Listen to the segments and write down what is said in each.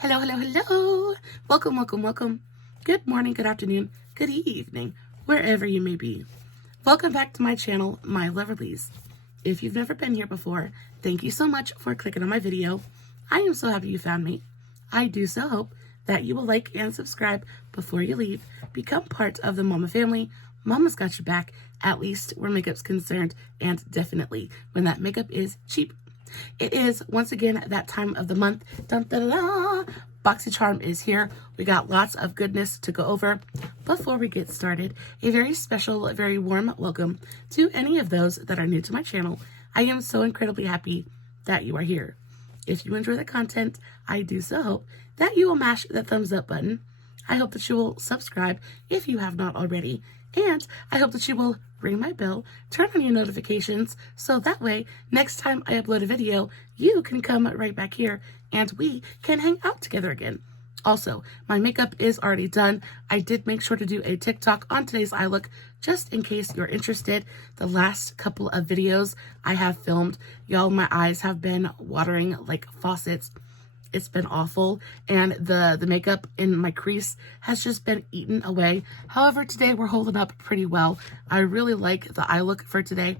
Hello, hello, hello. Welcome, welcome, welcome. Good morning, good afternoon, good evening, wherever you may be. Welcome back to my channel, My Loverlies. If you've never been here before, thank you so much for clicking on my video. I am so happy you found me. I do so hope that you will like and subscribe before you leave. Become part of the Mama family. Mama's got your back, at least where makeup's concerned, and definitely when that makeup is cheap. It is, once again, that time of the month. Dun, dun, dun, dun. BoxyCharm is here. We got lots of goodness to go over. Before we get started, a very special, very warm welcome to any of those that are new to my channel. I am so incredibly happy that you are here. If you enjoy the content, I do so hope that you will mash the thumbs up button. I hope that you will subscribe if you have not already. And I hope that you will ring my bell, turn on your notifications, so that way, next time I upload a video, you can come right back here and we can hang out together again. Also, my makeup is already done. I did make sure to do a TikTok on today's eye look, just in case you're interested. The last couple of videos I have filmed, y'all, my eyes have been watering like faucets. It's been awful, and the makeup in my crease has just been eaten away. However, today we're holding up pretty well. I really like the eye look for today.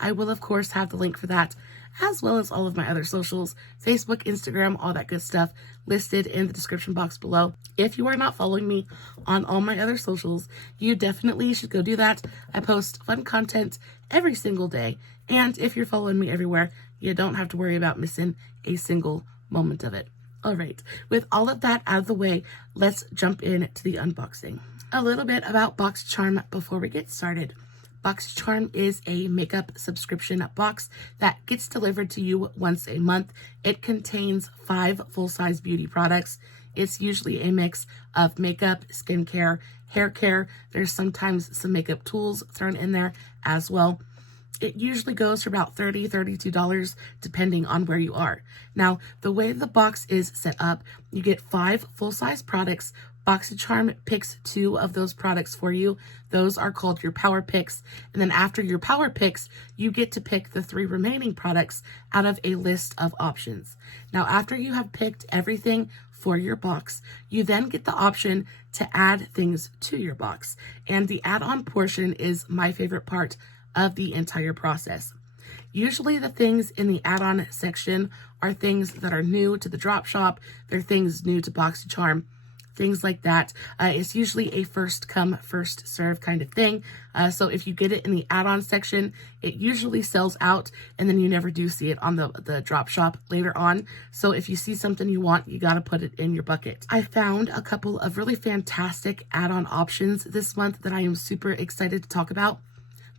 I will, of course, have the link for that, as well as all of my other socials, Facebook, Instagram, all that good stuff, listed in the description box below. If you are not following me on all my other socials, you definitely should go do that. I post fun content every single day, and if you're following me everywhere, you don't have to worry about missing a single moment of it. All right, with all of that out of the way, let's jump into the unboxing. A little bit about BoxyCharm before we get started. BoxyCharm is a makeup subscription box that gets delivered to you once a month. It contains 5 full-size beauty products. It's usually a mix of makeup, skincare, hair care. There's sometimes some makeup tools thrown in there as well. It usually goes for about $30, $32, depending on where you are. Now, the way the box is set up, you get 5 full-size products. BoxyCharm picks 2 of those products for you. Those are called your power picks. And then after your power picks, you get to pick the 3 remaining products out of a list of options. Now, after you have picked everything for your box, you then get the option to add things to your box. And the add-on portion is my favorite part of the entire process. Usually the things in the add-on section are things that are new to the drop shop. They're things new to BoxyCharm, things like that. It's usually a first come, first serve kind of thing. So if you get it in the add-on section, it usually sells out and then you never do see it on the drop shop later on. So if you see something you want, you got to put it in your bucket. I found a couple of really fantastic add-on options this month that I am super excited to talk about.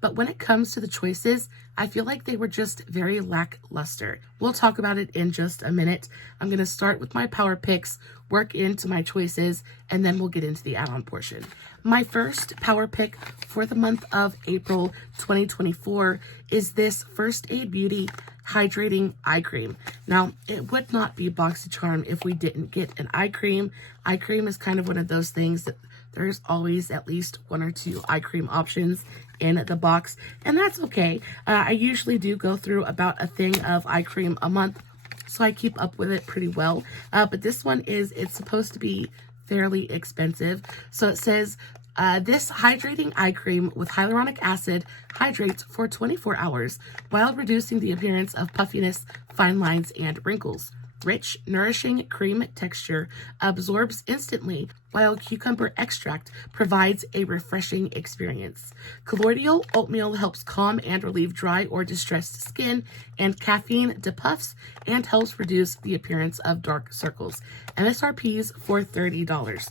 But when it comes to the choices, I feel like they were just very lackluster. We'll talk about it in just a minute. I'm going to start with my power picks, work into my choices, and then we'll get into the add-on portion. My first power pick for the month of April 2024 is this First Aid Beauty Hydrating Eye Cream. Now, it would not be BoxyCharm if we didn't get an eye cream. Eye cream is kind of one of those things that there's always at least 1 or 2 eye cream options in the box, and that's okay. I usually do go through about a thing of eye cream a month, so I keep up with it pretty well. But this one it's supposed to be fairly expensive. So it says, this hydrating eye cream with hyaluronic acid hydrates for 24 hours while reducing the appearance of puffiness, fine lines, and wrinkles. Rich, nourishing cream texture absorbs instantly, while cucumber extract provides a refreshing experience. Colloidal oatmeal helps calm and relieve dry or distressed skin, and caffeine depuffs and helps reduce the appearance of dark circles. MSRP's for $30.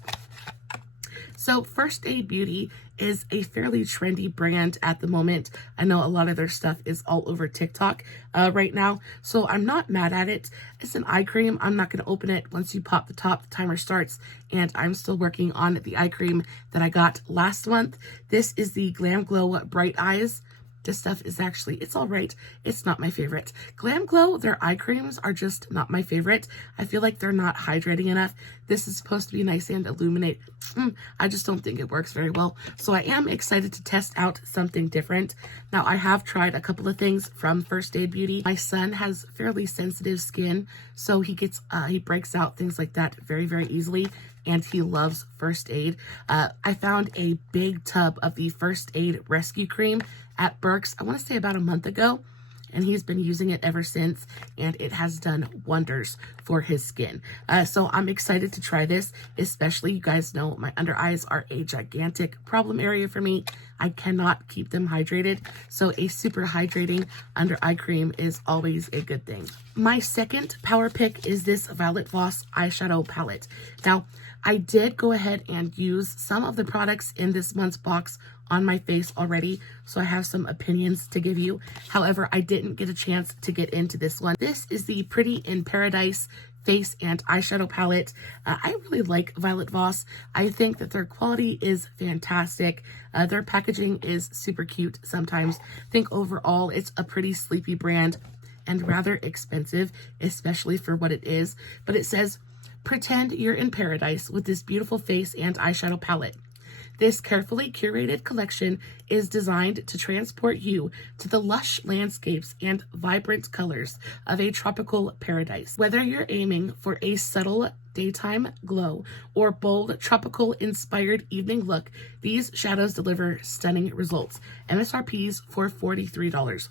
So First Aid Beauty is a fairly trendy brand at the moment. I know a lot of their stuff is all over TikTok right now, so I'm not mad at it. It's an eye cream. I'm not going to open it. Once you pop the top, the timer starts, and I'm still working on the eye cream that I got last month. This is the Glam Glow Bright Eyes. This stuff is actually, it's all right. It's not my favorite. Glam Glow, their eye creams are just not my favorite. I feel like they're not hydrating enough. This is supposed to be nice and illuminate. I just don't think it works very well. So I am excited to test out something different. Now, I have tried a couple of things from First Aid Beauty. My son has fairly sensitive skin, so he breaks out things like that very, very easily, and he loves First Aid. I found a big tub of the First Aid Rescue Cream at Burke's, I want to say about a month ago, and he's been using it ever since, and it has done wonders for his skin. So I'm excited to try this, especially, you guys know my under eyes are a gigantic problem area for me. I cannot keep them hydrated, so a super hydrating under eye cream is always a good thing. My second power pick is this Violet Voss eyeshadow palette. Now, I did go ahead and use some of the products in this month's box on my face already, so I have some opinions to give you. However, I didn't get a chance to get into this one. This is the Pretty in Paradise face and eyeshadow palette. I really like Violet Voss. I think that their quality is fantastic. Their packaging is super cute sometimes. I think overall it's a pretty sleepy brand and rather expensive, especially for what it is. But it says, pretend you're in paradise with this beautiful face and eyeshadow palette. This carefully curated collection is designed to transport you to the lush landscapes and vibrant colors of a tropical paradise. Whether you're aiming for a subtle daytime glow or bold tropical inspired evening look, these shadows deliver stunning results. MSRPs for $43.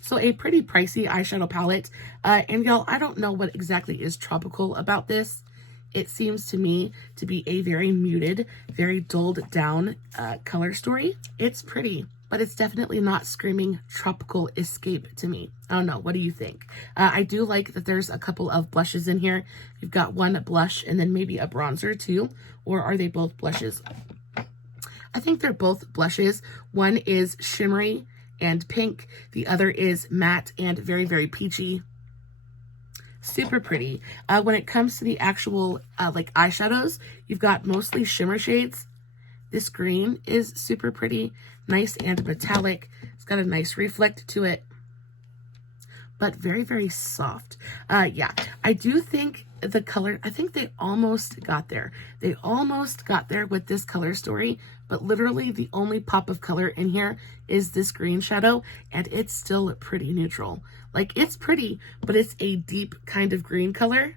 So a pretty pricey eyeshadow palette. And y'all, I don't know what exactly is tropical about this. It seems to me to be a very muted, very dulled down color story. It's pretty, but it's definitely not screaming tropical escape to me. I don't know. What do you think? I do like that there's a couple of blushes in here. You've got one blush and then maybe a bronzer too. Or are they both blushes? I think they're both blushes. One is shimmery and pink. The other is matte and very, very peachy. Super pretty. When it comes to the actual like eyeshadows, you've got mostly shimmer shades. This green is super pretty, nice and metallic. It's got a nice reflect to it, but very, very soft. Yeah, I do think the color, I think they almost got there. They almost got there with this color story, but literally the only pop of color in here is this green shadow, and it's still pretty neutral. Like, it's pretty, but it's a deep kind of green color.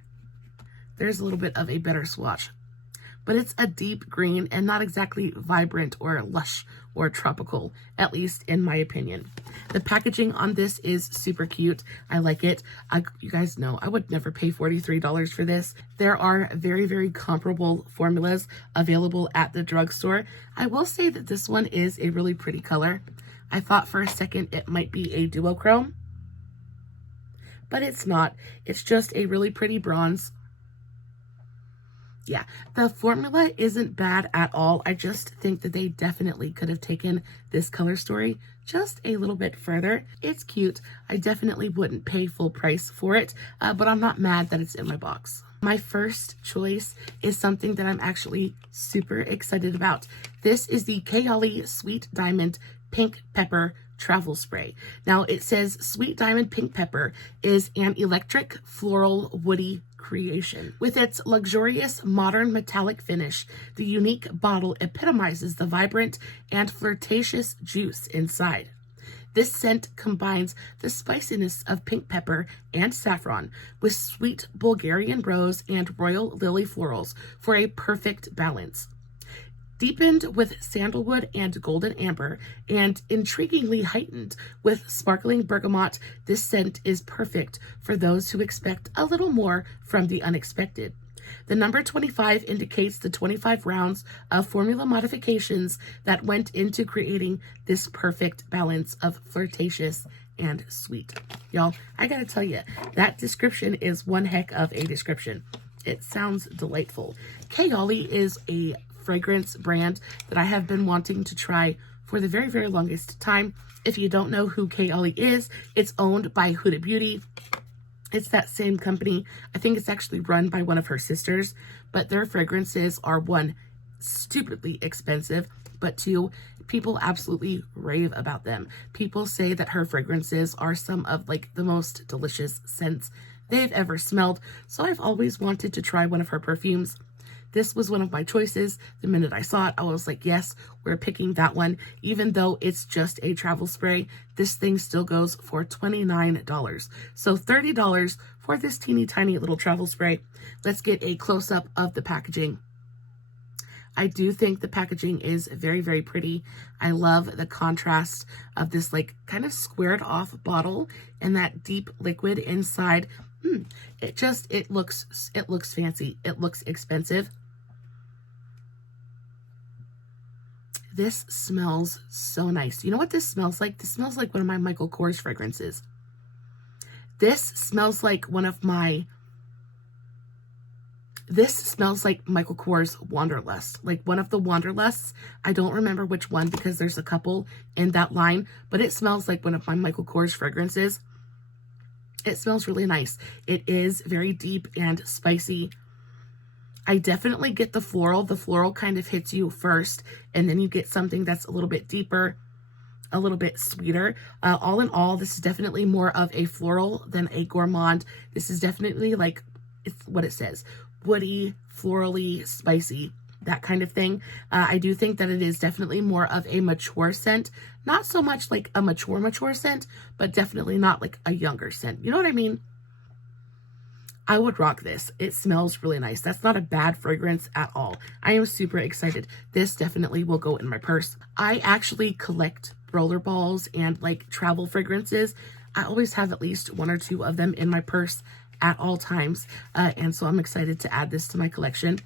There's a little bit of a better swatch, but it's a deep green and not exactly vibrant or lush or tropical, at least in my opinion. The packaging on this is super cute. I like it. You guys know I would never pay $43 for this. There are very, very comparable formulas available at the drugstore. I will say that this one is a really pretty color. I thought for a second it might be a duochrome, but it's not. It's just a really pretty bronze. Yeah, the formula isn't bad at all. I just think that they definitely could have taken this color story just a little bit further. It's cute. I definitely wouldn't pay full price for it, but I'm not mad that it's in my box. My first choice is something that I'm actually super excited about. This is the Kayali Sweet Diamond Pink Pepper Travel Spray. Now, it says Sweet Diamond Pink Pepper is an electric floral woody creation. With its luxurious modern metallic finish, the unique bottle epitomizes the vibrant and flirtatious juice inside. This scent combines the spiciness of pink pepper and saffron with sweet Bulgarian rose and royal lily florals for a perfect balance. Deepened with sandalwood and golden amber, and intriguingly heightened with sparkling bergamot, this scent is perfect for those who expect a little more from the unexpected. The number 25 indicates the 25 rounds of formula modifications that went into creating this perfect balance of flirtatious and sweet. Y'all, I gotta tell you, that description is one heck of a description. It sounds delightful. Kayali is a fragrance brand that I have been wanting to try for the very, very longest time. If you don't know who Kayali is, it's owned by Huda Beauty. It's that same company. I think it's actually run by one of her sisters, but their fragrances are, one, stupidly expensive, but two, people absolutely rave about them. People say that her fragrances are some of like the most delicious scents they've ever smelled. So I've always wanted to try one of her perfumes. This was one of my choices. The minute I saw it, I was like, yes, we're picking that one. Even though it's just a travel spray, this thing still goes for $29. So $30 for this teeny tiny little travel spray. Let's get a close-up of the packaging. I do think the packaging is very, very pretty. I love the contrast of this like kind of squared off bottle and that deep liquid inside. It looks fancy. It looks expensive. This smells so nice. You know what this smells like? This smells like one of my Michael Kors fragrances. This smells like Michael Kors Wanderlust, like one of the Wanderlusts. I don't remember which one because there's a couple in that line, but it smells like one of my Michael Kors fragrances. It smells really nice. It is very deep and spicy. I definitely get the floral. The floral kind of hits you first, and then you get something that's a little bit deeper, a little bit sweeter. All in all, this is definitely more of a floral than a gourmand. This is definitely like, it's what it says, woody, florally, spicy, that kind of thing. I do think that it is definitely more of a mature scent. Not so much like a mature scent, but definitely not like a younger scent. You know what I mean? I would rock this. It smells really nice. That's not a bad fragrance at all. I am super excited. This definitely will go in my purse. I actually collect roller balls and like travel fragrances. I always have at least one or two of them in my purse at all times. And so I'm excited to add this to my collection.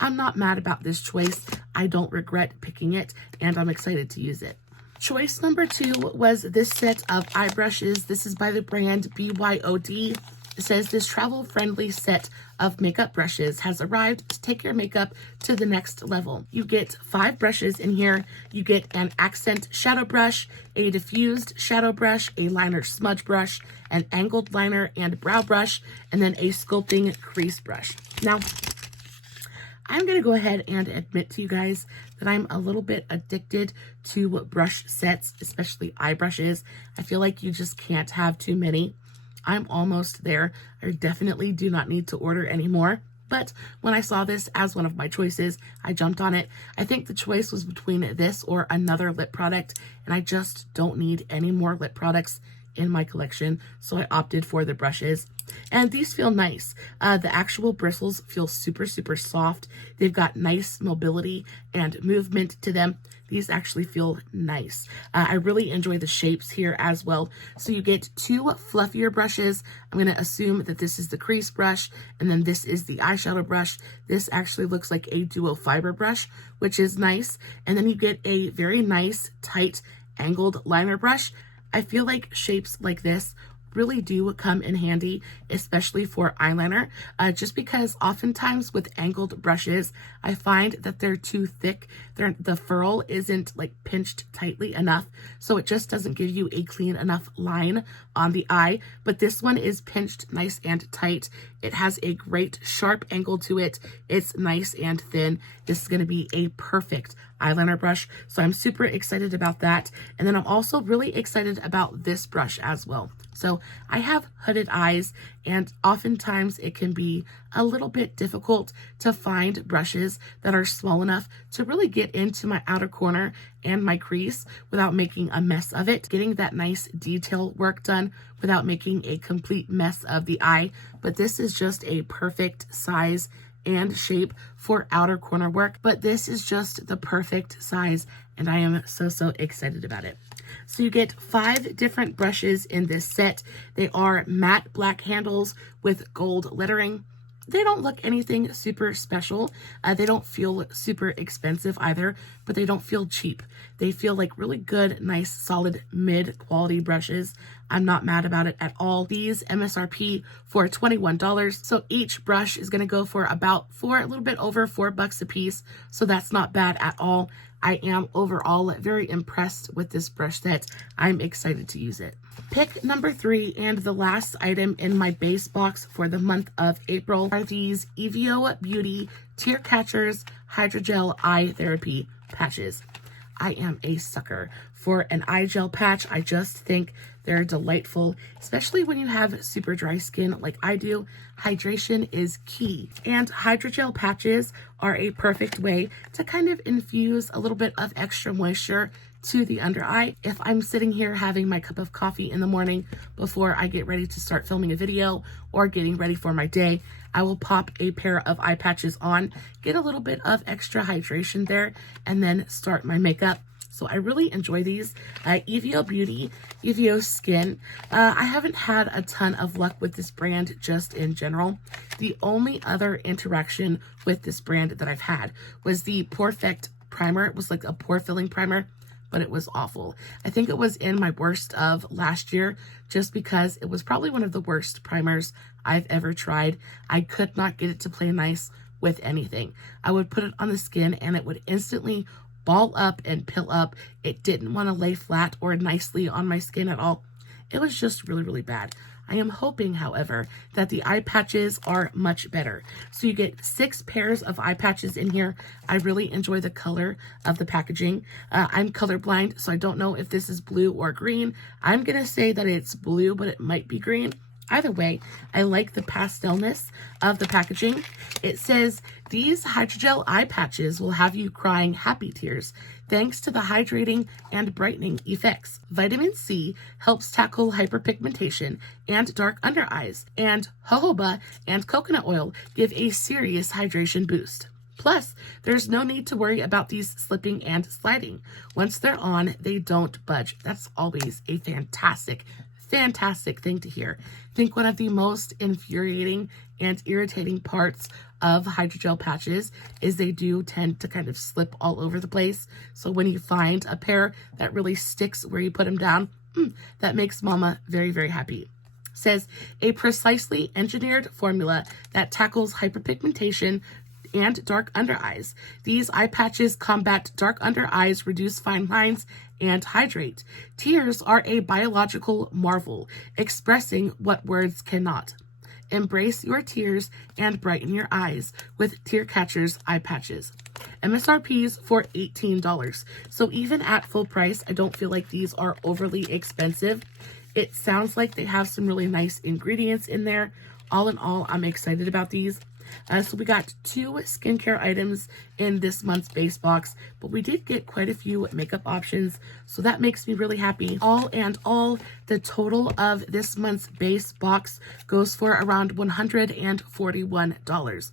I'm not mad about this choice. I don't regret picking it, and I'm excited to use it. Choice number 2 was this set of eye brushes. This is by the brand BYOD. It says this travel-friendly set of makeup brushes has arrived to take your makeup to the next level. You get 5 brushes in here. You get an accent shadow brush, a diffused shadow brush, a liner smudge brush, an angled liner and brow brush, and then a sculpting crease brush. Now, I'm going to go ahead and admit to you guys that I'm a little bit addicted to brush sets, especially eye brushes. I feel like you just can't have too many. I'm almost there. I definitely do not need to order anymore. But when I saw this as one of my choices, I jumped on it. I think the choice was between this or another lip product, and I just don't need any more lip products in my collection, so I opted for the brushes. And these feel nice. The actual bristles feel super, super soft. They've got nice mobility and movement to them. These actually feel nice. I really enjoy the shapes here as well. So you get 2 fluffier brushes. I'm going to assume that this is the crease brush, and then this is the eyeshadow brush. This actually looks like a duo fiber brush, which is nice. And then you get a very nice, tight, angled liner brush. I feel like shapes like this really do come in handy, especially for eyeliner, just because oftentimes with angled brushes, I find that they're too thick. The furl isn't like pinched tightly enough, so it just doesn't give you a clean enough line on the eye. But this one is pinched nice and tight. It has a great sharp angle to it. It's nice and thin. This is going to be a perfect eyeliner brush, so I'm super excited about that. And then I'm also really excited about this brush as well. So I have hooded eyes, and oftentimes it can be a little bit difficult to find brushes that are small enough to really get into my outer corner and my crease without making a mess of it, getting that nice detail work done without making a complete mess of the eye. But this is just a perfect size and shape for outer corner work, but this is just the perfect size, and I am so excited about it. So you get 5 different brushes in this set. They are matte black handles with gold lettering. They don't look anything super special. They don't feel super expensive either, but they don't feel cheap. They feel like really good, nice, solid, mid-quality brushes. I'm not mad about it at all. These MSRP for $21. So each brush is going to go for about a little bit over $4 a piece. So that's not bad at all. I am overall very impressed with this brush set. I'm excited to use it. Pick number 3 and the last item in my base box for the month of April are these Evio Beauty Tear Catchers Hydrogel Eye Therapy Patches. I am a sucker for an eye gel patch. I just think they're delightful, especially when you have super dry skin like I do. Hydration is key, and hydrogel patches are a perfect way to kind of infuse a little bit of extra moisture to the under eye. If I'm sitting here having my cup of coffee in the morning before I get ready to start filming a video or getting ready for my day, I will pop a pair of eye patches on, get a little bit of extra hydration there, and then start my makeup. So I really enjoy these. Evio Beauty, Evio Skin. I haven't had a ton of luck with this brand just in general. The only other interaction with this brand that I've had was the Perfect primer. It was like a pore filling primer, but it was awful. I think it was in my worst of last year just because it was probably one of the worst primers I've ever tried. I could not get it to play nice with anything. I would put it on the skin and it would instantly ball up and pill up. It didn't want to lay flat or nicely on my skin at all. It was just really, really bad. I am hoping, however, that the eye patches are much better. So you get 6 pairs of eye patches in here. I really enjoy the color of the packaging. I'm colorblind, so I don't know if this is blue or green. I'm going to say that it's blue, but it might be green. Either way, I like the pastelness of the packaging. It says, these hydrogel eye patches will have you crying happy tears thanks to the hydrating and brightening effects. Vitamin C helps tackle hyperpigmentation and dark under eyes, and jojoba and coconut oil give a serious hydration boost. Plus, there's no need to worry about these slipping and sliding. Once they're on, they don't budge. That's always a fantastic thing to hear. I think one of the most infuriating and irritating parts of hydrogel patches is they do tend to kind of slip all over the place. So when you find a pair that really sticks where you put them down, that makes mama very, very happy. Says, a precisely engineered formula that tackles hyperpigmentation and dark under eyes. These eye patches combat dark under eyes, reduce fine lines, and hydrate. Tears are a biological marvel, expressing what words cannot. Embrace your tears and brighten your eyes with Tear Catchers eye patches. MSRPs for $18. So even at full price, I don't feel like these are overly expensive. It sounds like they have some really nice ingredients in there. All in all, I'm excited about these. So we got 2 skincare items in this month's base box, but we did get quite a few makeup options, so that makes me really happy. All in all, the total of this month's base box goes for around $141.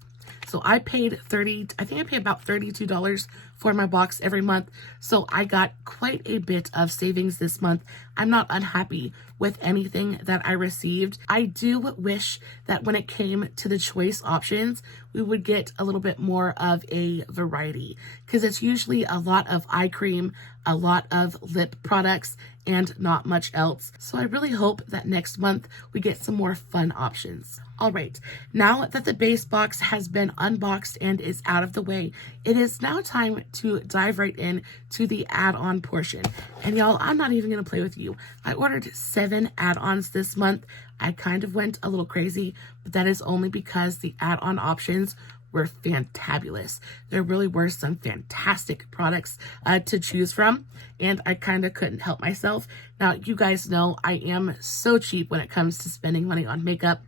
So I paid I think I pay about $32 for my box every month. So I got quite a bit of savings this month. I'm not unhappy with anything that I received. I do wish that when it came to the choice options, we would get a little bit more of a variety, because it's usually a lot of eye cream, a lot of lip products, and not much else. So I really hope that next month we get some more fun options. All right, now that the base box has been unboxed and is out of the way, it is now time to dive right in to the add-on portion. And y'all, I'm not even gonna play with you. I ordered 7 add-ons this month. I kind of went a little crazy, but that is only because the add-on options were fantabulous. There really were some fantastic products to choose from, and I kind of couldn't help myself. Now, you guys know I am so cheap when it comes to spending money on makeup.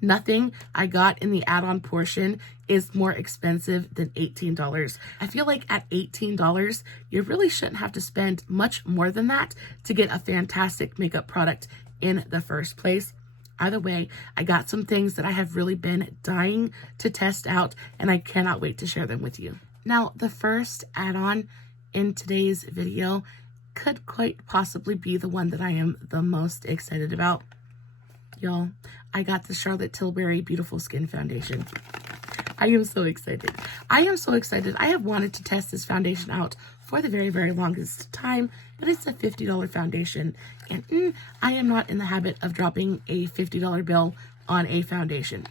Nothing I got in the add-on portion is more expensive than $18. I feel like at $18, you really shouldn't have to spend much more than that to get a fantastic makeup product in the first place. Either way, I got some things that I have really been dying to test out, and I cannot wait to share them with you. Now, the first add-on in today's video could quite possibly be the one that I am the most excited about. Y'all, I got the Charlotte Tilbury Beautiful Skin Foundation. I am so excited. I am so excited. I have wanted to test this foundation out for the very, very longest time, but it's a $50 foundation, and I am not in the habit of dropping a $50 bill on a foundation.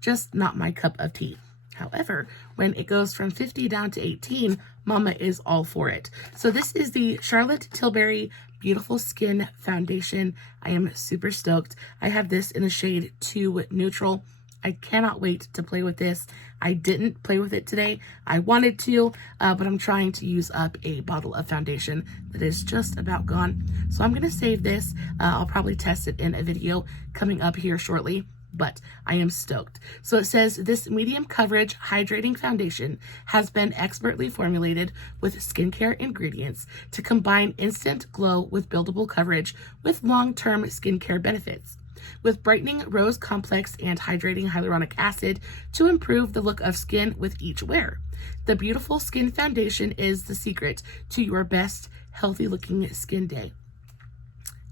Just not my cup of tea. However, when it goes from 50 down to 18, mama is all for it. So this is the Charlotte Tilbury Beautiful Skin Foundation. I am super stoked. I have this in the shade 2 Neutral. I cannot wait to play with this. I didn't play with it today. I wanted to, but I'm trying to use up a bottle of foundation that is just about gone. So I'm going to save this. I'll probably test it in a video coming up here shortly, but I am stoked. So it says this medium coverage hydrating foundation has been expertly formulated with skincare ingredients to combine instant glow with buildable coverage with long-term skincare benefits. With brightening rose complex and hydrating hyaluronic acid to improve the look of skin with each wear. The beautiful skin foundation is the secret to your best healthy looking skin day.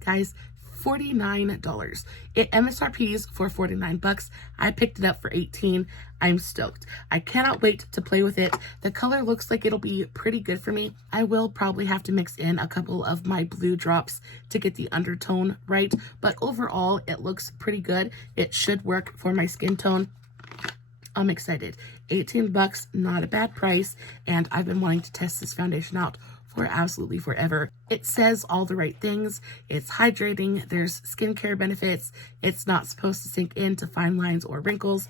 Guys, $49. It MSRPs for 49 bucks. I picked it up for 18. I'm stoked. I cannot wait to play with it. The color looks like it'll be pretty good for me. I will probably have to mix in a couple of my blue drops to get the undertone right, but overall it looks pretty good. It should work for my skin tone. I'm excited. 18 bucks, not a bad price, and I've been wanting to test this foundation out for absolutely forever. It says all the right things. It's hydrating, there's skincare benefits, it's not supposed to sink into fine lines or wrinkles.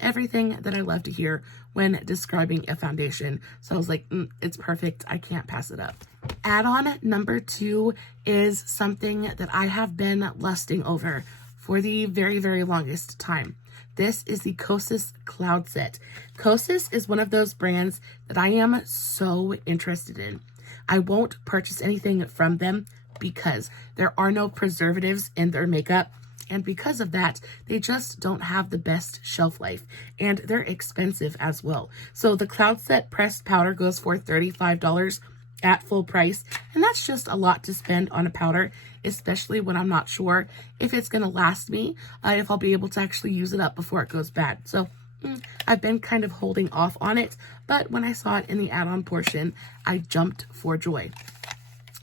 Everything that I love to hear when describing a foundation. So I was like, it's perfect. I can't pass it up. Add-on number 2 is something that I have been lusting over for the very, very longest time. This is the Kosas Cloud Set. Kosas is one of those brands that I am so interested in. I won't purchase anything from them because there are no preservatives in their makeup. And because of that, they just don't have the best shelf life. And they're expensive as well. So the Cloud Set pressed powder goes for $35 at full price. And that's just a lot to spend on a powder, especially when I'm not sure if it's going to last me, if I'll be able to actually use it up before it goes bad. So I've been kind of holding off on it, but when I saw it in the add-on portion, I jumped for joy.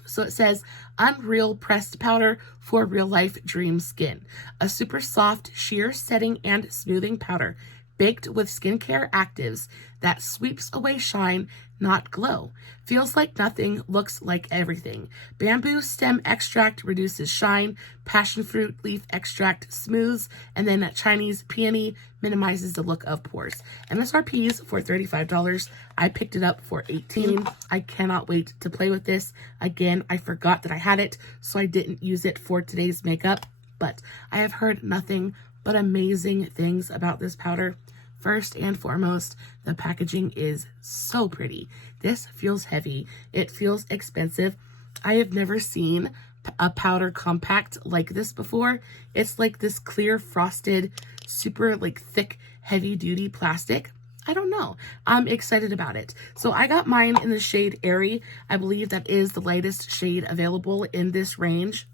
So it says, Unreal Pressed Powder for Real Life Dream Skin. A super soft, sheer setting and smoothing powder baked with skincare actives that sweeps away shine, not glow. Feels like nothing, looks like everything. Bamboo stem extract reduces shine, passion fruit leaf extract smooths, and then Chinese peony minimizes the look of pores. MSRPs for $35. I picked it up for $18. I cannot wait to play with this. Again, I forgot that I had it, so I didn't use it for today's makeup, but I have heard nothing but amazing things about this powder. First and foremost, the packaging is so pretty. This feels heavy. It feels expensive. I have never seen a powder compact like this before. It's like this clear frosted, super like thick, heavy duty plastic. I don't know. I'm excited about it. So I got mine in the shade Airy. I believe that is the lightest shade available in this range.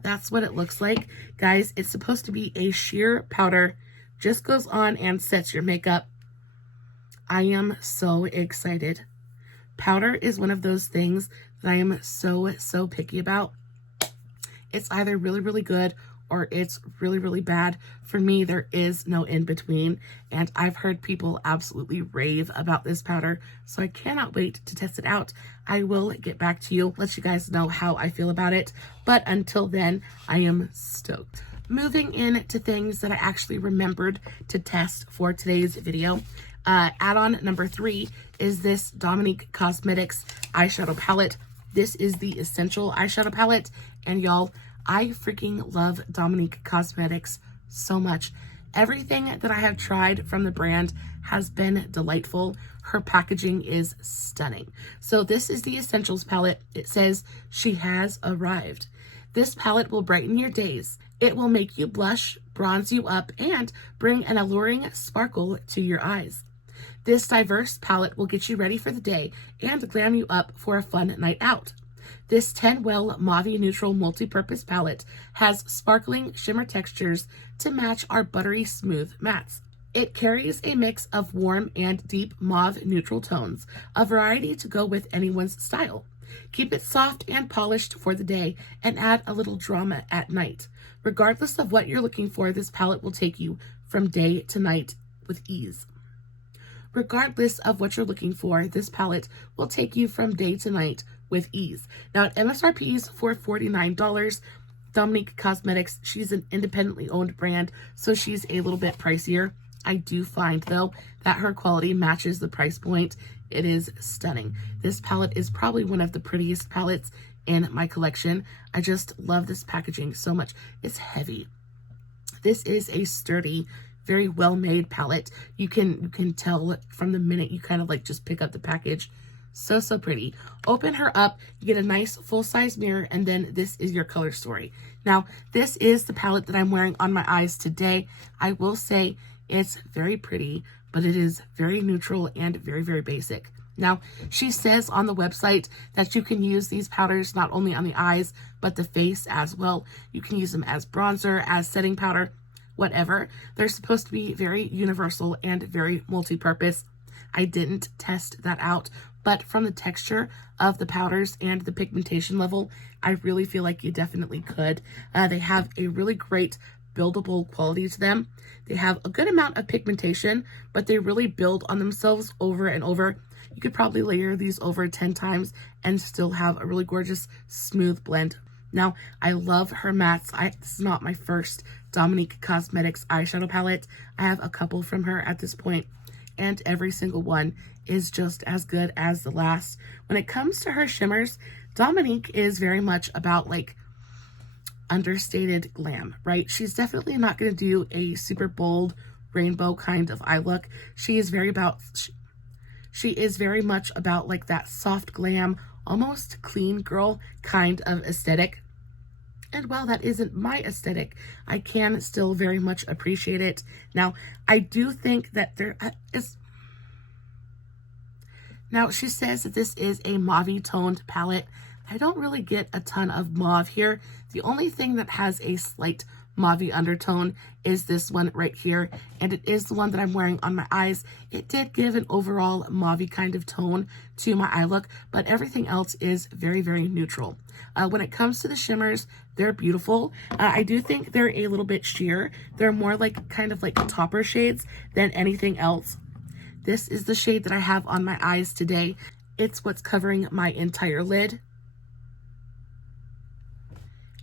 That's what it looks like. Guys, it's supposed to be a sheer powder. Just goes on and sets your makeup. I am so excited. Powder is one of those things that I am so picky about. It's either really, really good or it's really, really bad. For me, there is no in between, and I've heard people absolutely rave about this powder, so I cannot wait to test it out. I will get back to you, let you guys know how I feel about it, but until then, I am stoked. Moving into things that I actually remembered to test for today's video. Add-on number 3 is this Dominique Cosmetics eyeshadow palette. This is the Essential eyeshadow palette, and y'all, I freaking love Dominique Cosmetics so much. Everything that I have tried from the brand has been delightful. Her packaging is stunning. So this is the Essentials palette. It says, she has arrived. This palette will brighten your days. It will make you blush, bronze you up, and bring an alluring sparkle to your eyes. This diverse palette will get you ready for the day and glam you up for a fun night out. This 10-well mauve neutral multi-purpose palette has sparkling shimmer textures to match our buttery smooth mattes. It carries a mix of warm and deep mauve neutral tones, a variety to go with anyone's style. Keep it soft and polished for the day and add a little drama at night. Regardless of what you're looking for, this palette will take you from day to night with ease. Regardless of what you're looking for, this palette will take you from day to night with ease. Now at MSRPs for $49, Dominique Cosmetics. She's an independently owned brand, so she's a little bit pricier. I do find, though, that her quality matches the price point. It is stunning. This palette is probably one of the prettiest palettes in my collection. I just love this packaging so much. It's heavy. This is a sturdy, very well-made palette. You can tell from the minute you kind of like just pick up the package. So pretty. Open her up, you get a nice full-size mirror, and then this is your color story. Now, this is the palette that I'm wearing on my eyes today. I will say it's very pretty, but it is very neutral and very basic. Now, she says on the website that you can use these powders not only on the eyes, but the face as well. You can use them as bronzer, as setting powder, whatever. They're supposed to be very universal and very multi-purpose. I didn't test that out, but from the texture of the powders and the pigmentation level, I really feel like you definitely could. They have a really great buildable quality to them. They have a good amount of pigmentation, but they really build on themselves over and over. You could probably layer these over 10 times and still have a really gorgeous, smooth blend. Now, I love her mattes. This is not my first Dominique Cosmetics eyeshadow palette. I have a couple from her at this point, and every single one is just as good as the last. When it comes to her shimmers, Dominique is very much about like understated glam, right? She's definitely not going to do a super bold rainbow kind of eye look. She is very much about like that soft glam, almost clean girl kind of aesthetic. And while that isn't my aesthetic, I can still very much appreciate it. Now, I do think that there is... Now, she says that this is a mauve toned palette. I don't really get a ton of mauve here. The only thing that has a slight mauve undertone is this one right here, and it is the one that I'm wearing on my eyes. It did give an overall mauve kind of tone to my eye look, but everything else is very neutral. When it comes to the shimmers, they're beautiful. I do think they're a little bit sheer. They're more like kind of like topper shades than anything else. This is the shade that I have on my eyes today. It's what's covering my entire lid.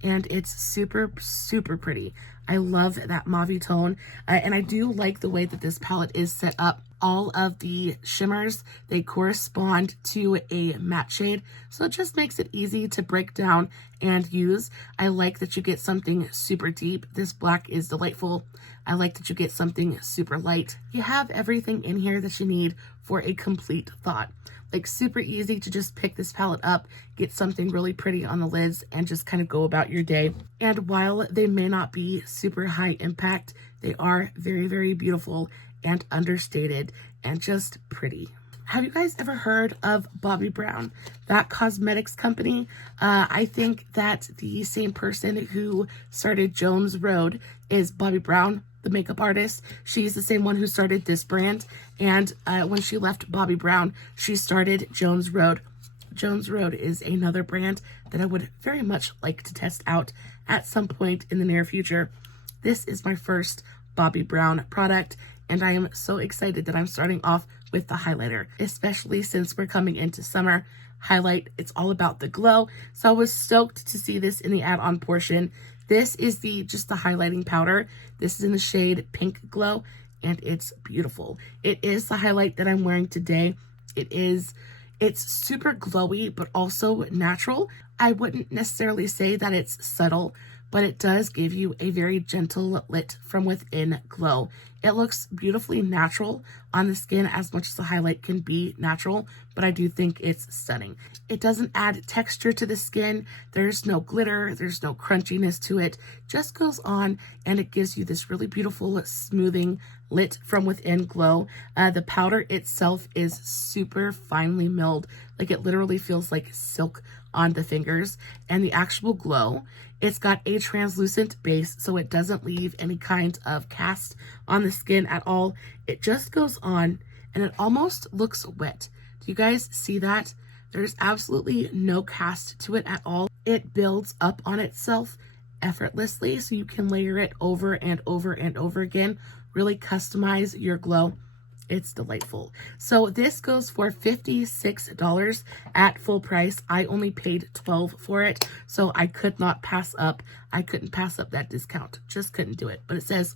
And it's super pretty. I love that mauve tone, and I do like the way that this palette is set up. All of the shimmers, they correspond to a matte shade, so it just makes it easy to break down and use. I like that you get something super deep. This black is delightful. I like that you get something super light. You have everything in here that you need for a complete thought. Like super easy to just pick this palette up, get something really pretty on the lids, and just kind of go about your day. And while they may not be super high impact, they are very beautiful and understated and just pretty. Have you guys ever heard of Bobbi Brown, that cosmetics company? I think that the same person who started Jones Road is Bobbi Brown, the makeup artist. She's the same one who started this brand, and when she left Bobbi Brown, she started Jones Road. Jones Road is another brand that I would very much like to test out at some point in the near future. This is my first Bobbi Brown product, and I am so excited that I'm starting off with the highlighter, especially since we're coming into summer. Highlight, it's all about the glow, so I was stoked to see this in the add-on portion. This is just the highlighting powder. This is in the shade Pink Glow, and it's beautiful. It is the highlight that I'm wearing today. It's super glowy, but also natural. I wouldn't necessarily say that it's subtle, but it does give you a very gentle lit from within glow. It looks beautifully natural on the skin, as much as the highlight can be natural, but I do think it's stunning. It doesn't add texture to the skin. There's no glitter, there's no crunchiness to it. Just goes on and it gives you this really beautiful smoothing lit from within glow. The powder itself is super finely milled. Like it literally feels like silk on the fingers, and the actual glow, it's got a translucent base, so it doesn't leave any kind of cast on the skin at all. It just goes on and it almost looks wet. Do you guys see that? There's absolutely no cast to it at all. It builds up on itself effortlessly, so you can layer it over and over and over again, really customize your glow. It's delightful. So this goes for $56 at full price. I only paid $12 for it, so I could not pass up. I couldn't pass up that discount. Just couldn't do it. But it says,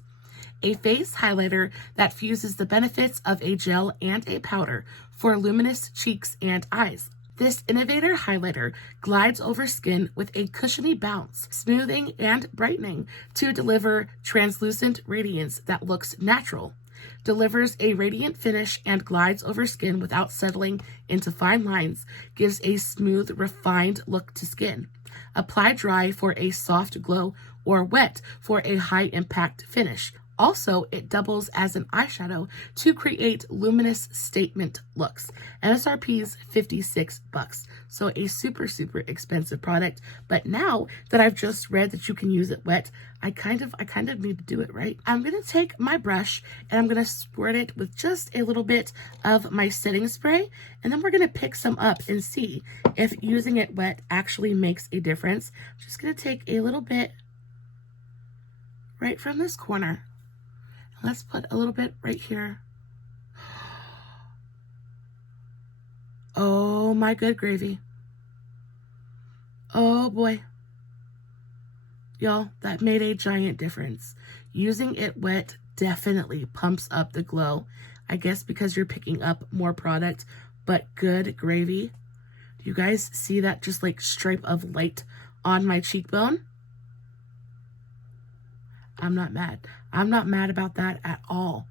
a face highlighter that fuses the benefits of a gel and a powder for luminous cheeks and eyes. This innovator highlighter glides over skin with a cushiony bounce, smoothing and brightening to deliver translucent radiance that looks natural. Delivers a radiant finish and glides over skin without settling into fine lines, gives a smooth, refined look to skin. Apply dry for a soft glow or wet for a high-impact finish. Also, it doubles as an eyeshadow to create luminous statement looks. MSRP is $56, so a super, super expensive product. But now that I've just read that you can use it wet, I kind of need to do it right. I'm gonna take my brush and I'm gonna squirt it with just a little bit of my setting spray, and then we're gonna pick some up and see if using it wet actually makes a difference. I'm just gonna take a little bit right from this corner. Let's put a little bit right here. Oh my good gravy. Oh boy. Y'all, that made a giant difference. Using it wet definitely pumps up the glow. I guess because you're picking up more product, but good gravy. Do you guys see that just like stripe of light on my cheekbone? I'm not mad. I'm not mad about that at all.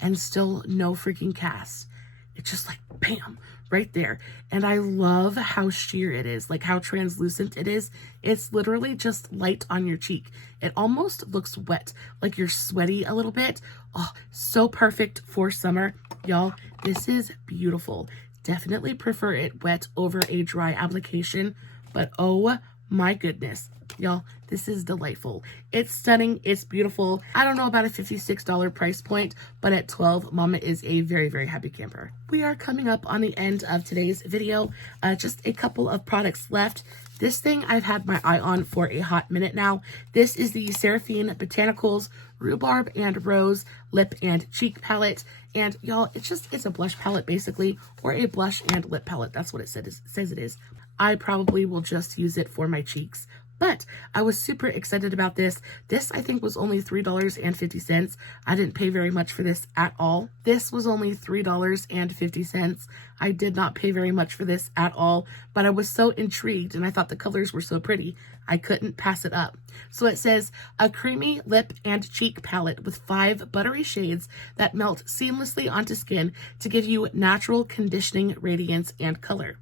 And still no freaking cast. It's just like, bam, right there. And I love how sheer it is, like how translucent it is. It's literally just light on your cheek. It almost looks wet, like you're sweaty a little bit. Oh, so perfect for summer. Y'all, this is beautiful. Definitely prefer it wet over a dry application, but oh my goodness. Y'all, this is delightful. It's stunning. It's beautiful. I don't know about a $56 price point, but at $12, Mama is a very, very happy camper. We are coming up on the end of today's video. Just a couple of products left. This thing I've had my eye on for a hot minute now. This is the Seraphine Botanicals Rhubarb and Rose Lip and Cheek Palette. And y'all, it's a blush palette basically, or a blush and lip palette. That's what it says it is. I probably will just use it for my cheeks. But I was super excited about this. This, I think, was only $3.50. I didn't pay very much for this at all. This was only $3.50. I did not pay very much for this at all, but I was so intrigued and I thought the colors were so pretty, I couldn't pass it up. So it says, a creamy lip and cheek palette with 5 buttery shades that melt seamlessly onto skin to give you natural conditioning, radiance, and color.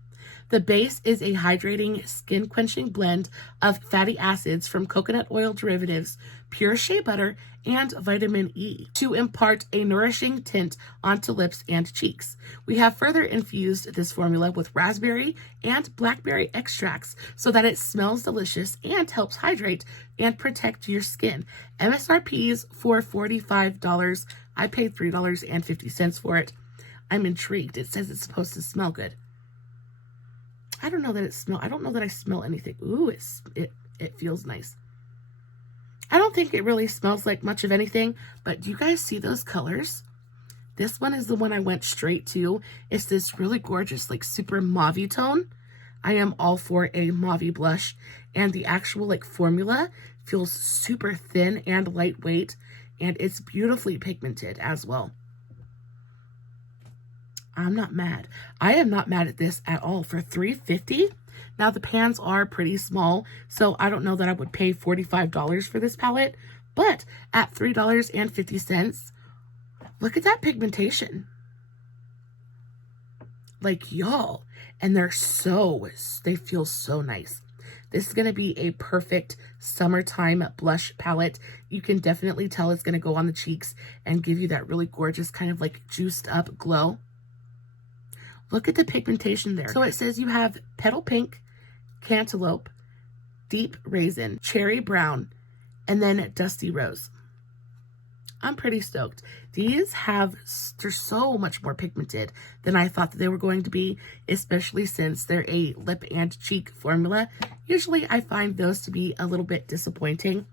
The base is a hydrating, skin-quenching blend of fatty acids from coconut oil derivatives, pure shea butter, and vitamin E to impart a nourishing tint onto lips and cheeks. We have further infused this formula with raspberry and blackberry extracts so that it smells delicious and helps hydrate and protect your skin. MSRP's for $45. I paid $3.50 for it. I'm intrigued. It says it's supposed to smell good. I don't know that I smell anything. Ooh, it feels nice. I don't think it really smells like much of anything, but do you guys see those colors? This one is the one I went straight to. It's this really gorgeous, like super mauve tone. I am all for a mauve blush, and the actual like formula feels super thin and lightweight, and it's beautifully pigmented as well. I'm not mad. I am not mad at this at all for $3.50. Now the pans are pretty small, so I don't know that I would pay $45 for this palette, but at $3.50, look at that pigmentation. Like y'all, and they feel so nice. This is going to be a perfect summertime blush palette. You can definitely tell it's going to go on the cheeks and give you that really gorgeous kind of like juiced up glow. Look at the pigmentation there. So it says you have petal pink, cantaloupe, deep raisin, cherry brown, and then dusty rose. I'm pretty stoked. They're so much more pigmented than I thought that they were going to be, especially since they're a lip and cheek formula. Usually I find those to be a little bit disappointing,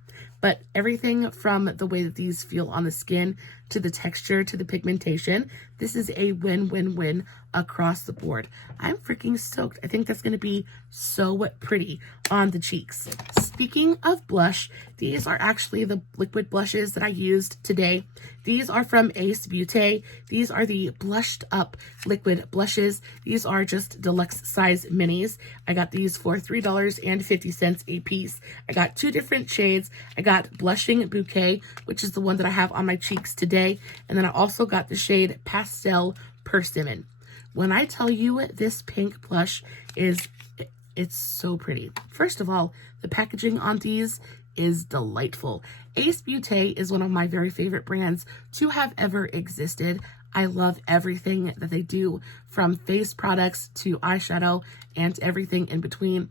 but everything from the way that these feel on the skin to the texture to the pigmentation, this is a win-win-win across the board. I'm freaking stoked. I think that's going to be so pretty on the cheeks. Speaking of blush, these are actually the liquid blushes that I used today. These are from Ace Beauty. These are the blushed up liquid blushes. These are just deluxe size minis. I got these for $3.50 a piece. I got 2 different shades. I got Blushing Bouquet, which is the one that I have on my cheeks today. And then I also got the shade Pastel Persimmon. When I tell you this pink blush it's so pretty. First of all, the packaging on these is delightful. Ace Beauty is one of my very favorite brands to have ever existed. I love everything that they do, from face products to eyeshadow and everything in between.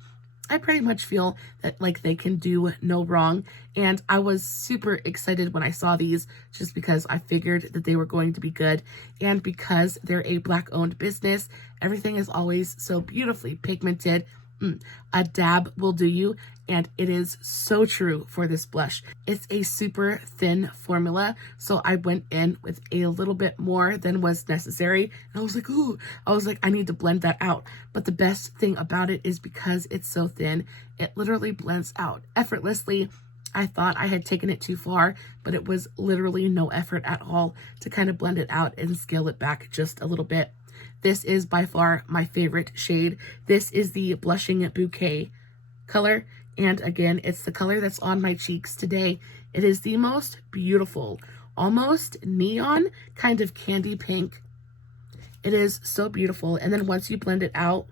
I pretty much feel that like they can do no wrong, and I was super excited when I saw these just because I figured that they were going to be good, and because they're a Black owned business, everything is always so beautifully pigmented. A dab will do you, and it is so true for this blush. It's a super thin formula, so I went in with a little bit more than was necessary, and I was like, ooh, I need to blend that out. But the best thing about it is because it's so thin, it literally blends out effortlessly. I thought I had taken it too far, but it was literally no effort at all to kind of blend it out and scale it back just a little bit. This is by far my favorite shade. This is the Blushing Bouquet color. And again, it's the color that's on my cheeks today. It is the most beautiful, almost neon kind of candy pink. It is so beautiful. And then once you blend it out,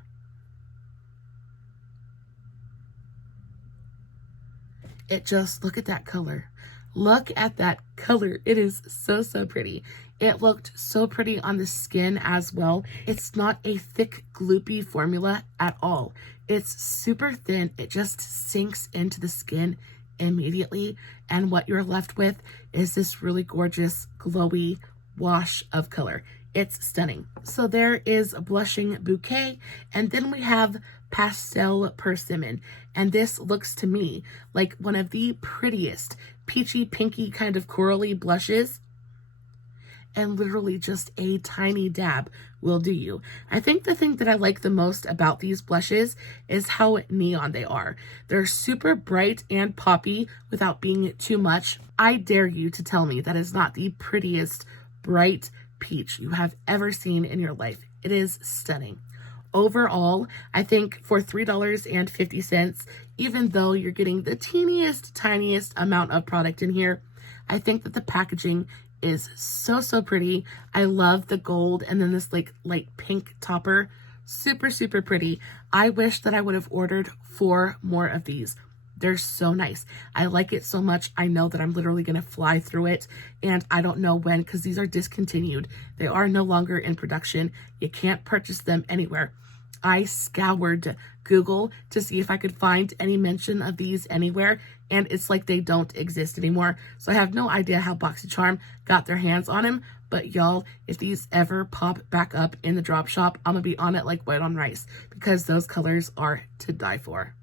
it just, look at that color. Look at that color. It is so, so pretty. It looked so pretty on the skin as well. It's not a thick, gloopy formula at all. It's super thin. It just sinks into the skin immediately. And what you're left with is this really gorgeous, glowy wash of color. It's stunning. So there is a Blushing Bouquet, and then we have Pastel Persimmon. And this looks to me like one of the prettiest peachy pinky kind of corally blushes. And literally just a tiny dab will do you. I think the thing that I like the most about these blushes is how neon they are. They're super bright and poppy without being too much. I dare you to tell me that is not the prettiest bright peach you have ever seen in your life. It is stunning. Overall, I think for $3.50, even though you're getting the teeniest, tiniest amount of product in here, I think that the packaging is so, so pretty. I love the gold and then this like light pink topper. Super, super pretty. I wish that I would have ordered 4 more of these. They're so nice. I like it so much. I know that I'm literally going to fly through it, and I don't know when because these are discontinued. They are no longer in production. You can't purchase them anywhere. I scoured Google to see if I could find any mention of these anywhere, and it's like they don't exist anymore. So I have no idea how BoxyCharm got their hands on them, but y'all, if these ever pop back up in the drop shop, I'm gonna be on it like white on rice because those colors are to die for.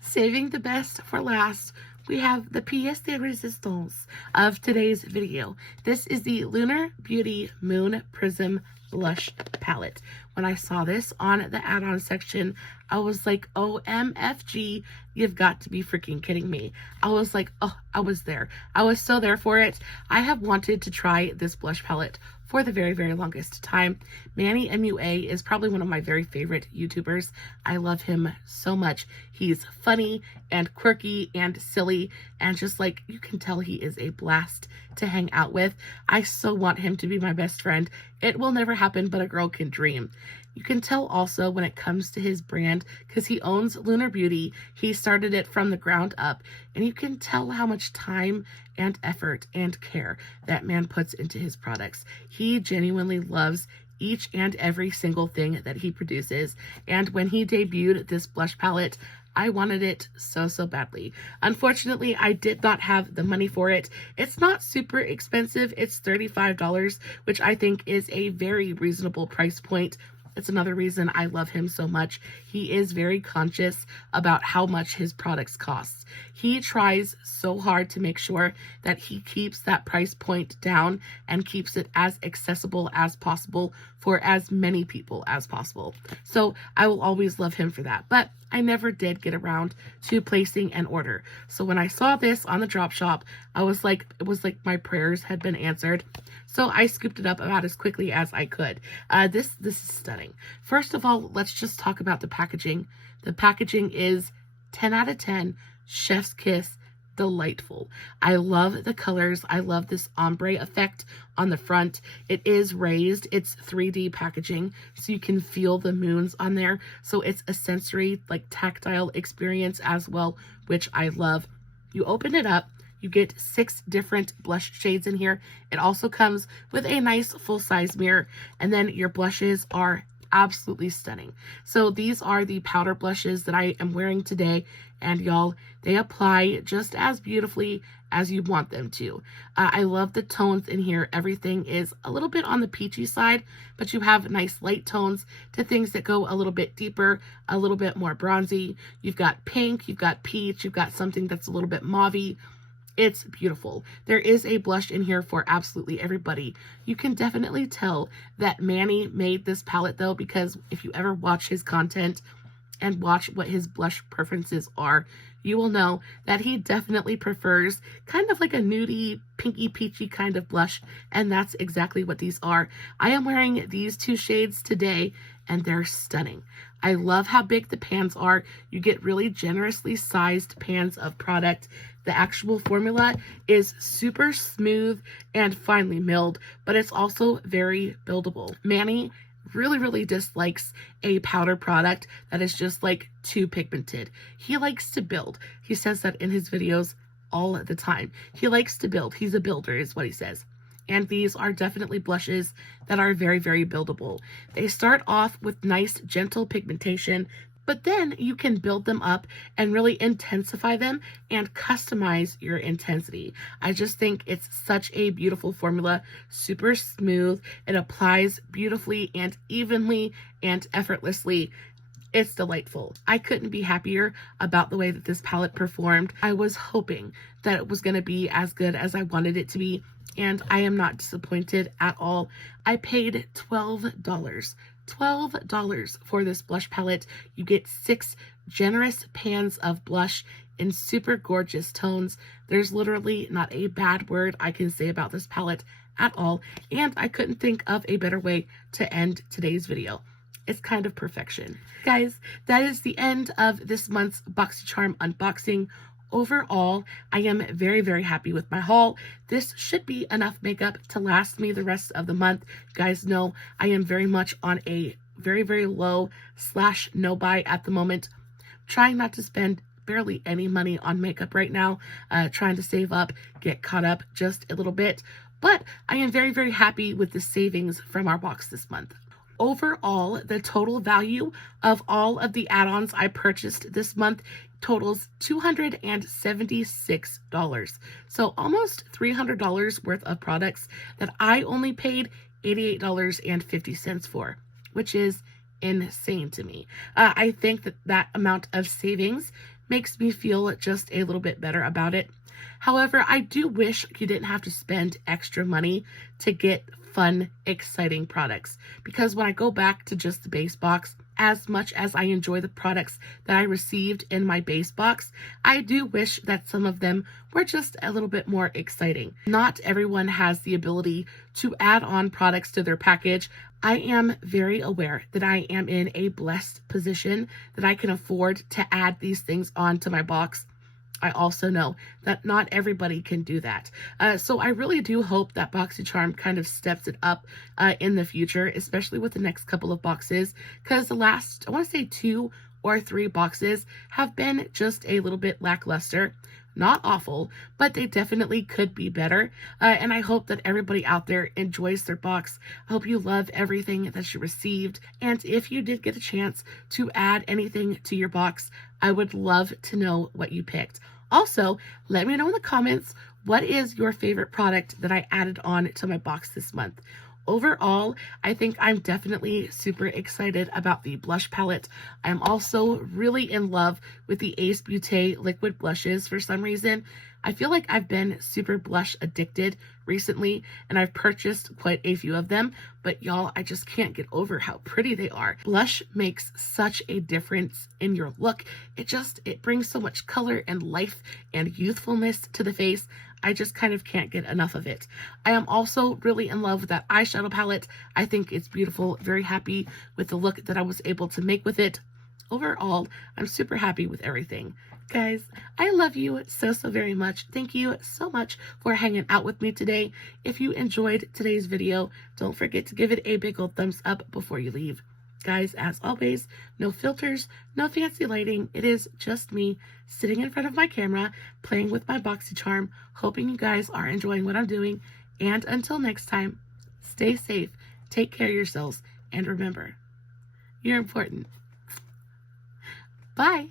Saving the best for last, we have the pièce de résistance of today's video. This is the Lunar Beauty Moon Prism Blush Palette. When I saw this on the add-on section, I was like, OMFG, you've got to be freaking kidding me. I was like, oh, I was there. I was so there for it. I have wanted to try this blush palette for the very, very longest time. Manny MUA is probably one of my very favorite YouTubers. I love him so much. He's funny and quirky and silly, and just like, you can tell he is a blast to hang out with. I so want him to be my best friend. It will never happen, but a girl can dream. You can tell also when it comes to his brand, because he owns Lunar Beauty. He started it from the ground up, and you can tell how much time and effort and care that man puts into his products. He genuinely loves each and every single thing that he produces, and when he debuted this blush palette, I wanted it so, so badly. Unfortunately, I did not have the money for it. It's not super expensive. It's $35, which I think is a very reasonable price point. It's another reason I love him so much. He is very conscious about how much his products cost. He tries so hard to make sure that he keeps that price point down and keeps it as accessible as possible for as many people as possible. So I will always love him for that. But I never did get around to placing an order. So when I saw this on the drop shop, I was like, it was like my prayers had been answered. So I scooped it up about as quickly as I could. This is stunning. First of all, let's just talk about the packaging. The packaging is 10 out of 10, chef's kiss, delightful. I love the colors. I love this ombre effect on the front. It is raised. It's 3D packaging, so you can feel the moons on there. So it's a sensory, like tactile experience as well, which I love. You open it up, you get 6 different blush shades in here. It also comes with a nice full-size mirror, and then your blushes are absolutely stunning. So these are the powder blushes that I am wearing today, and y'all, they apply just as beautifully as you want them to. I love the tones in here. Everything is a little bit on the peachy side, but you have nice light tones to things that go a little bit deeper, a little bit more bronzy. You've got pink, you've got peach, you've got something that's a little bit mauvey. It's beautiful. There is a blush in here for absolutely everybody. You can definitely tell that Manny made this palette though, because if you ever watch his content and watch what his blush preferences are, you will know that he definitely prefers kind of like a nudie, pinky, peachy kind of blush, and that's exactly what these are. I am wearing these 2 shades today, and they're stunning. I love how big the pans are. You get really generously sized pans of product. The actual formula is super smooth and finely milled, but it's also very buildable. Manny really dislikes a powder product that is just like too pigmented. He likes to build. He says that in his videos all the time. He likes to build. He's a builder is what he says. And these are definitely blushes that are very buildable. They start off with nice gentle pigmentation, but then you can build them up and really intensify them and customize your intensity. I just think it's such a beautiful formula, super smooth. It applies beautifully and evenly and effortlessly. It's delightful. I couldn't be happier about the way that this palette performed. I was hoping that it was going to be as good as I wanted it to be, and I am not disappointed at all. I paid $12. $12 for this blush palette. You get 6 generous pans of blush in super gorgeous tones. There's literally not a bad word I can say about this palette at all, and I couldn't think of a better way to end today's video. It's kind of perfection. Guys, that is the end of this month's BoxyCharm unboxing. Overall, I am very happy with my haul. This should be enough makeup to last me the rest of the month. You guys know I am very much on a very low / no buy at the moment. Trying not to spend barely any money on makeup right now. Trying to save up, get caught up just a little bit. But I am very happy with the savings from our box this month. Overall, the total value of all of the add-ons I purchased this month totals $276. So almost $300 worth of products that I only paid $88.50 for, which is insane to me. I think that amount of savings makes me feel just a little bit better about it. However, I do wish you didn't have to spend extra money to get fun, exciting products, because when I go back to just the base box, as much as I enjoy the products that I received in my base box, I do wish that some of them were just a little bit more exciting. Not everyone has the ability to add on products to their package. I am very aware that I am in a blessed position that I can afford to add these things onto my box. I also know that not everybody can do that. So I really do hope that BoxyCharm kind of steps it up in the future, especially with the next couple of boxes, because the last, I want to say 2 or 3 boxes have been just a little bit lackluster. Not awful, but they definitely could be better. And I hope that everybody out there enjoys their box. I hope you love everything that you received. And if you did get a chance to add anything to your box, I would love to know what you picked. Also, let me know in the comments, what is your favorite product that I added on to my box this month? Overall, I think I'm definitely super excited about the blush palette. I'm also really in love with the Ace Beaute liquid blushes for some reason. I feel like I've been super blush addicted recently, and I've purchased quite a few of them, but y'all, I just can't get over how pretty they are. Blush makes such a difference in your look. It brings so much color and life and youthfulness to the face. I just kind of can't get enough of it. I am also really in love with that eyeshadow palette. I think it's beautiful. Very happy with the look that I was able to make with it. Overall, I'm super happy with everything. Guys, I love you so very much. Thank you so much for hanging out with me today. If you enjoyed today's video, don't forget to give it a big old thumbs up before you leave. Guys, as always, no filters, no fancy lighting. It is just me sitting in front of my camera, playing with my BoxyCharm, hoping you guys are enjoying what I'm doing. And until next time, stay safe, take care of yourselves, and remember, you're important. Bye.